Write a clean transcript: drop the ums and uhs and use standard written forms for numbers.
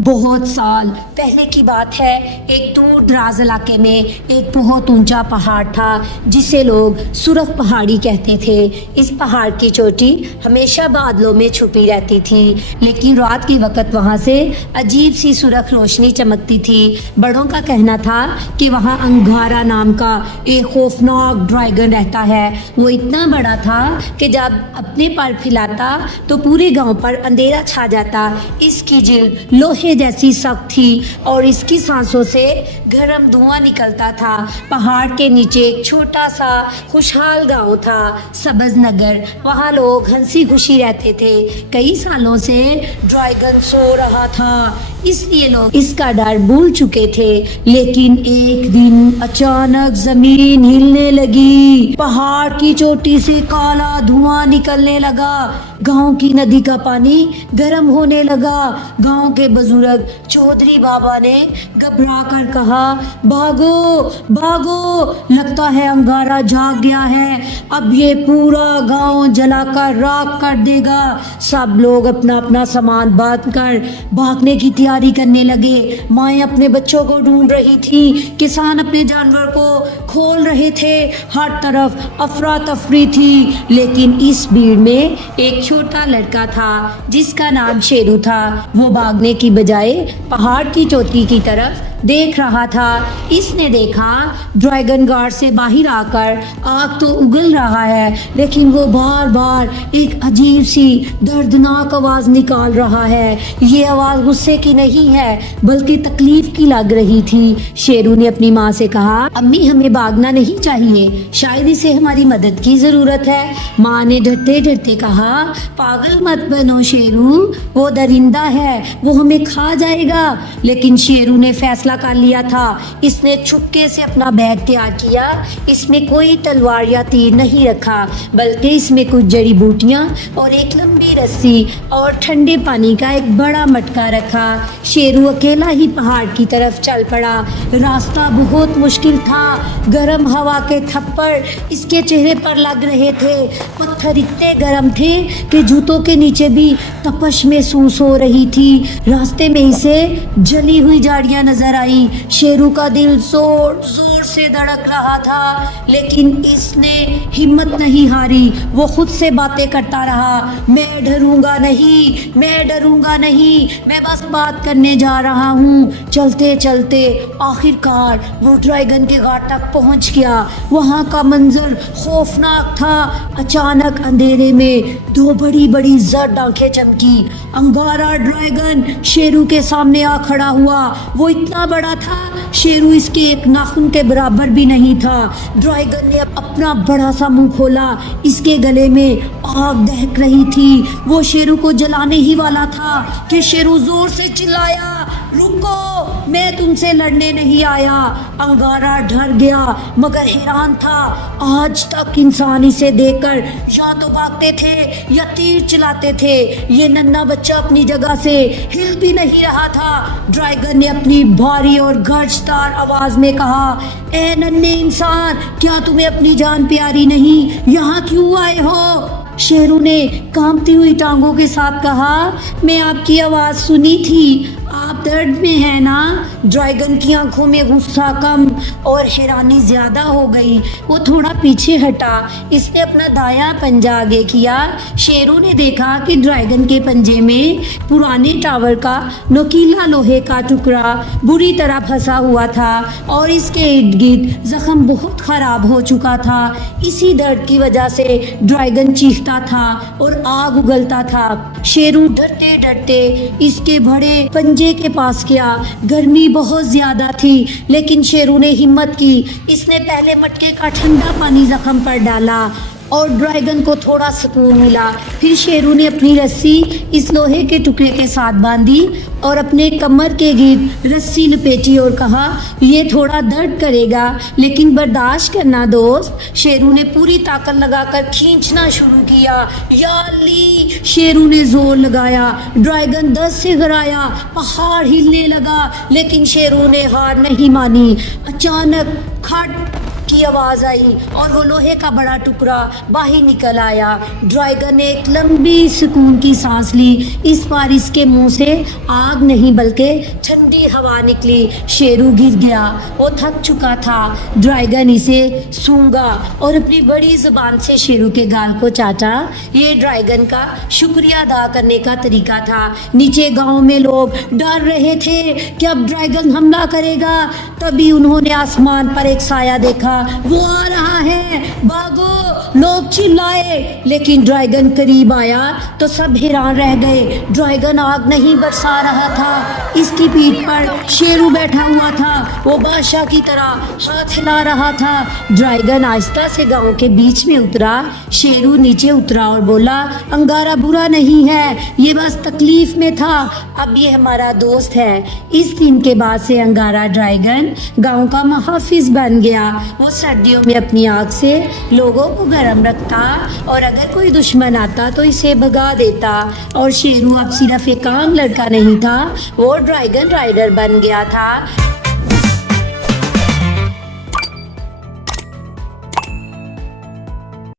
बहुत साल पहले की बात है। एक दूर दराज इलाके में एक बहुत ऊंचा पहाड़ था जिसे लोग सुरख पहाड़ी कहते थे। इस पहाड़ की चोटी हमेशा बादलों में छुपी रहती थी, लेकिन रात के वक्त वहां से अजीब सी सुरख रोशनी चमकती थी। बड़ों का कहना था कि वहां अंगारा नाम का एक खौफनाक ड्रैगन रहता है। वो इतना बड़ा था कि जब अपने पर फैलाता तो पूरे गांव पर अंधेरा छा जाता। इसकी जिल्द लोहे जैसी सख्त थी और इसकी सांसों से गर्म धुआं निकलता था। पहाड़ के नीचे एक छोटा सा खुशहाल गांव था, सब्ज नगर। वहाँ लोग हंसी खुशी रहते थे। कई सालों से ड्रैगन सो रहा था, इसलिए लोग इसका डर भूल चुके थे। लेकिन एक दिन अचानक जमीन हिलने लगी, पहाड़ की चोटी से काला धुआं निकलने लगा, गांव की नदी का पानी गर्म होने लगा। गांव के बुजुर्ग चौधरी बाबा ने घबरा कर कहा, भागो भागो, लगता है अंगारा जाग गया है, अब ये पूरा गांव जलाकर राख कर देगा। सब लोग अपना अपना सामान बांध कर भागने की तैयारी करने लगे। माएँ अपने बच्चों को ढूंढ रही थी, किसान अपने जानवर को खोल रहे थे, हर तरफ अफरा तफरी थी। लेकिन इस भीड़ में एक छोटा लड़का था जिसका नाम शेरू था। वो भागने की बजाय पहाड़ की चोटी की तरफ देख रहा था। इसने देखा ड्रैगन गार्ड से बाहर आकर आग तो उगल रहा है, लेकिन वो बार बार एक अजीब सी दर्दनाक आवाज़ निकाल रहा है। ये आवाज़ गुस्से की नहीं है बल्कि तकलीफ की लग रही थी। शेरू ने अपनी माँ से कहा, अम्मी हमें भागना नहीं चाहिए, शायद इसे हमारी मदद की ज़रूरत है। माँ ने डरते डरते कहा, पागल मत बनो शेरू, वो दरिंदा है, वो हमें खा जाएगा। लेकिन शेरू ने फैसला कर लिया था। इसने चुपके से अपना बैग तैयार किया। इसमें कोई तलवार या तीर नहीं रखा, बल्कि इसमें कुछ जड़ी बूटियां और एक लंबी रस्सी और ठंडे पानी का एक बड़ा मटका रखा। शेरू अकेला ही पहाड़ की तरफ चल पड़ा। रास्ता बहुत मुश्किल था, गर्म हवा के थप्पड़ इसके चेहरे पर लग रहे थे। पत्थर इतने गर्म थे कि जूतों के नीचे भी तपश महसूस हो रही थी। रास्ते में इसे जली हुई झाड़ियां नजर आई। शेरू का दिल जोर जोर से धड़क रहा था, लेकिन इसने हिम्मत नहीं हारी। वो खुद से बातें करता रहा, मैं डरूंगा नहीं, मैं डरूंगा नहीं, मैं बस बात करने जा रहा हूँ। चलते चलते आखिरकार वो ड्रैगन के घाट तक पहुँच गया। वहाँ का मंजर खौफनाक था। अचानक अंधेरे में दो बड़ी बड़ी जर्द आंखें चमकी। अंगारा ड्रैगन शेरू के सामने आ खड़ा हुआ। वो इतना बड़ा था, शेरू इसके एक नाखून के बराबर भी नहीं था। ड्रैगन ने अपना बड़ा सा मुंह खोला। इसके गले में आग दहक रही थी। वो शेरू को जलाने ही वाला था कि शेरू जोर से चिल्लाया, रुको, मैं तुमसे लड़ने नहीं आया। अंगारा डर गया मगर हैरान था। आज तक इंसान इसे देखकर या तो भागते थे या तीर चलाते थे। ये नन्हा बच्चा अपनी जगह से हिल भी नहीं रहा था। ड्रैगन ने अपनी भारी और गर्जदार आवाज में कहा, ए नन्हे इंसान, क्या तुम्हें अपनी जान प्यारी नहीं? यहाँ क्यों आए हो? शेरू ने कांपती हुई टांगों के साथ कहा, मैं आपकी आवाज़ सुनी थी, आप दर्द में हैं ना? ड्रैगन की आंखों में गुस्सा कम और हैरानी ज़्यादा हो गई। वो थोड़ा पीछे हटा। इसने अपना दायां पंजा आगे किया। शेरू ने देखा कि ड्रैगन के पंजे में पुराने टावर का नुकीला लोहे का टुकड़ा बुरी तरह फंसा हुआ था और इसके इर्द गिर्द जख्म बहुत ख़राब हो चुका था। इसी दर्द की वजह से ड्रैगन चीखता था और आग उगलता था। शेरू डरते डरते इसके बड़े पंजे के पास गया। गर्मी बहुत ज़्यादा थी, लेकिन शेरू ने हिम्मत की। इसने पहले मटके का ठंडा पानी जख्म पर डाला और ड्रैगन को थोड़ा सुकून मिला। फिर शेरू ने अपनी रस्सी इस लोहे के टुकड़े के साथ बांधी और अपने कमर के गिर्द रस्सी लपेटी और कहा, ये थोड़ा दर्द करेगा लेकिन बर्दाश्त करना दोस्त। शेरू ने पूरी ताकत लगाकर खींचना शुरू किया। या अल्ली, शेरू ने जोर लगाया। ड्रैगन दर्द से घबराया, पहाड़ हिलने लगा, लेकिन शेरू ने हार नहीं मानी। अचानक खट की आवाज़ आई और वो लोहे का बड़ा टुकड़ा बाहर निकल आया। ड्रैगन ने एक लंबी सुकून की सांस ली। इस बार इसके मुंह से आग नहीं बल्कि ठंडी हवा निकली। शेरू गिर गया, वो थक चुका था। ड्रैगन इसे सूंघा और अपनी बड़ी जुबान से शेरू के गाल को चाटा। ये ड्रैगन का शुक्रिया अदा करने का तरीका था। नीचे गांव में लोग डर रहे थे कि अब ड्रैगन हमला करेगा। तभी उन्होंने आसमान पर एक साया देखा। वो आ रहा है, भागो! लोग चिल्लाए। लेकिन ड्रैगन करीब आया तो सब हैरान रह गए। ड्रैगन आग नहीं बरसा रहा था, इसकी पीठ पर शेरू बैठा हुआ था। वो बादशाह की तरह हाथ हिला रहा था। ड्रैगन आहिस्ता से गांव के बीच में उतरा। शेरू नीचे उतरा और बोला, अंगारा बुरा नहीं है, ये बस तकलीफ में था, अब ये हमारा दोस्त है। इस दिन के बाद से अंगारा ड्रैगन गांव का मुहाफिज बन गया। वो सर्दियों में अपनी आग से लोगों को गर्म रखता और अगर कोई दुश्मन आता तो इसे भगा देता। और शेरू अब सिर्फ एक आम लड़का नहीं था, वो ड्रैगन राइडर बन गया था।